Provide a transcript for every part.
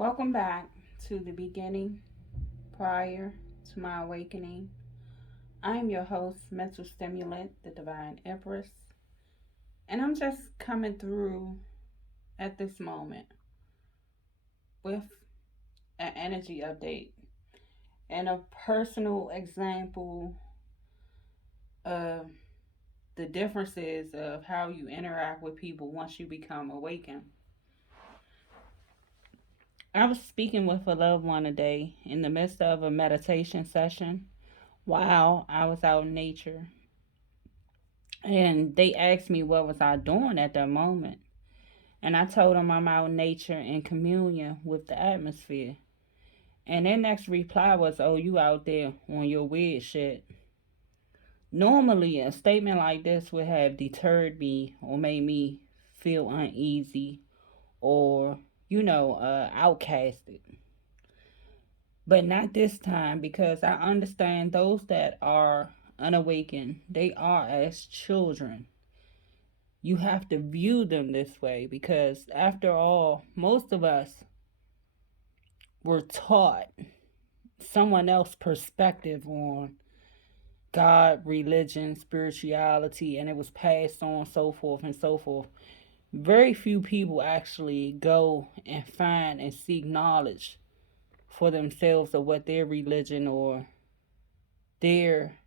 Welcome back to the beginning prior to my awakening. I am your host, Mental Stimulant, the Divine Empress, and I'm just coming through at this moment with an energy update and a personal example of the differences of how you interact with people once you become awakened. I was speaking with a loved one today in the midst of a meditation session while I was out in nature. And they asked me what was I doing at that moment. And I told them I'm out in nature in communion with the atmosphere. And their next reply was, "Oh, you out there on your weird shit." Normally, a statement like this would have deterred me or made me feel uneasy or, outcasted. But not this time because I understand those that are unawakened, they are as children. You have to view them this way because, after all, most of us were taught someone else's perspective on God, religion, spirituality, and it was passed on, so forth and so forth. Very few people actually go and find and seek knowledge for themselves of what their religion or their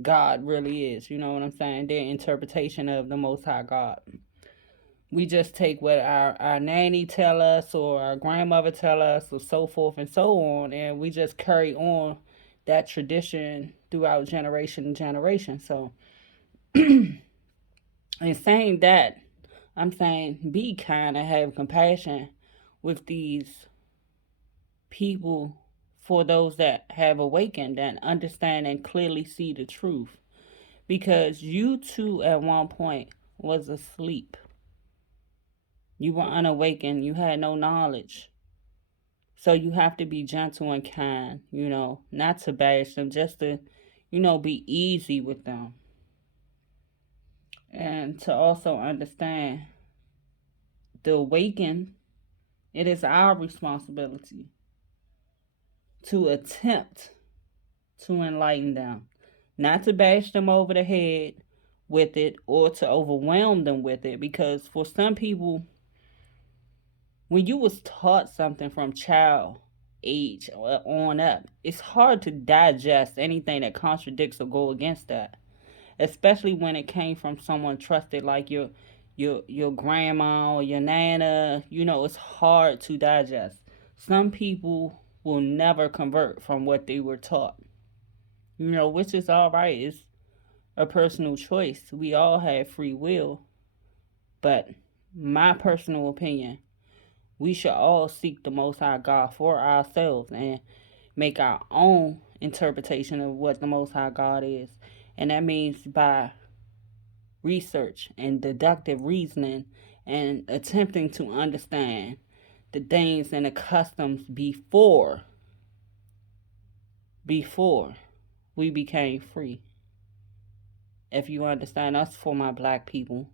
God really is. You know what I'm saying? Their interpretation of the Most High God. We just take what our nanny tell us or our grandmother tell us or so forth and so on, and we just carry on that tradition throughout generation to generation. So in saying that, I'm saying be kind and have compassion with these people, for those that have awakened and understand and clearly see the truth, because you too at one point was asleep. You were unawakened. You had no knowledge. So you have to be gentle and kind, not to bash them, just to, be easy with them. And to also understand the awakened, it is our responsibility to attempt to enlighten them, not to bash them over the head with it or to overwhelm them with it. Because for some people, when you was taught something from child age on up, it's hard to digest anything that contradicts or go against that, especially when it came from someone trusted like your grandma or your nana. It's hard to digest. Some people will never convert from what they were taught, which is all right. It's a personal choice. We all have free will. But my personal opinion, we should all seek the Most High God for ourselves and make our own interpretation of what the Most High God is. And that means by research and deductive reasoning and attempting to understand the things and the customs before we became free. If you understand us, for my black people,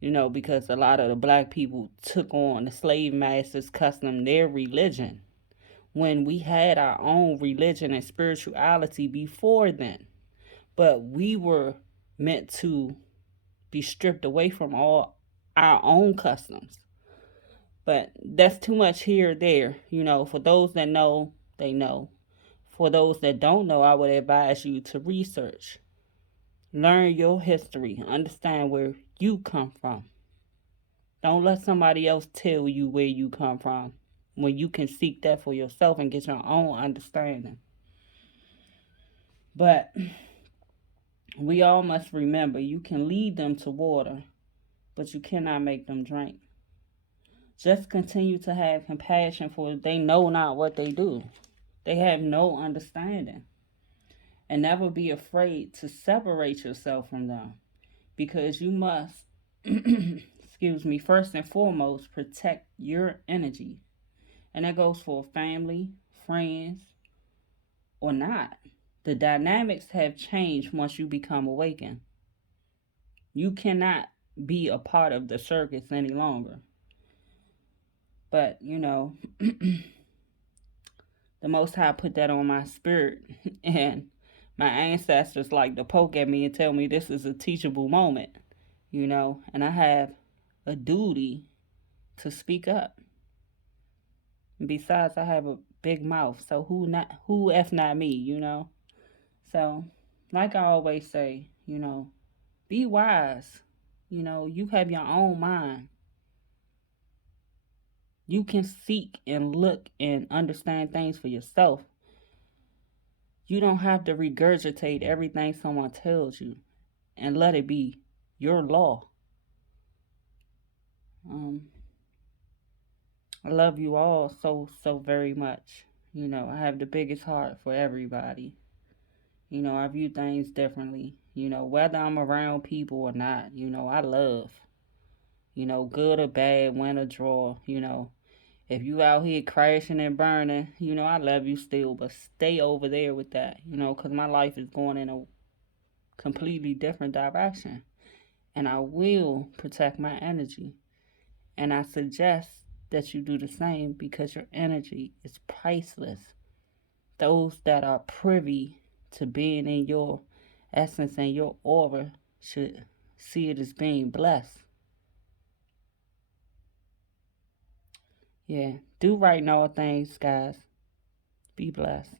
because a lot of the black people took on the slave masters' custom, their religion, when we had our own religion and spirituality before then. But we were meant to be stripped away from all our own customs. But that's too much here or there. For those that know, they know. For those that don't know, I would advise you to research. Learn your history. Understand where you come from. Don't let somebody else tell you where you come from when you can seek that for yourself and get your own understanding. But we all must remember, you can lead them to water, but you cannot make them drink. Just continue to have compassion, for they know not what they do. They have no understanding. And never be afraid to separate yourself from them, because you must, first and foremost, protect your energy. And that goes for family, friends, or not. The dynamics have changed once you become awakened. You cannot be a part of the circus any longer. But, the Most High put that on my spirit. And my ancestors like to poke at me and tell me this is a teachable moment, and I have a duty to speak up. And besides, I have a big mouth, so who if not me. So, like I always say, be wise. You have your own mind. You can seek and look and understand things for yourself. You don't have to regurgitate everything someone tells you and let it be your law. Um, I love you all so, so very much. I have the biggest heart for everybody. I view things differently. Whether I'm around people or not, I love. Good or bad, win or draw. If you out here crashing and burning, I love you still, but stay over there with that, because my life is going in a completely different direction. And I will protect my energy. And I suggest that you do the same because your energy is priceless. Those that are privy to being in your essence and your aura should see it as being blessed. Yeah, do right in all things, guys. Be blessed.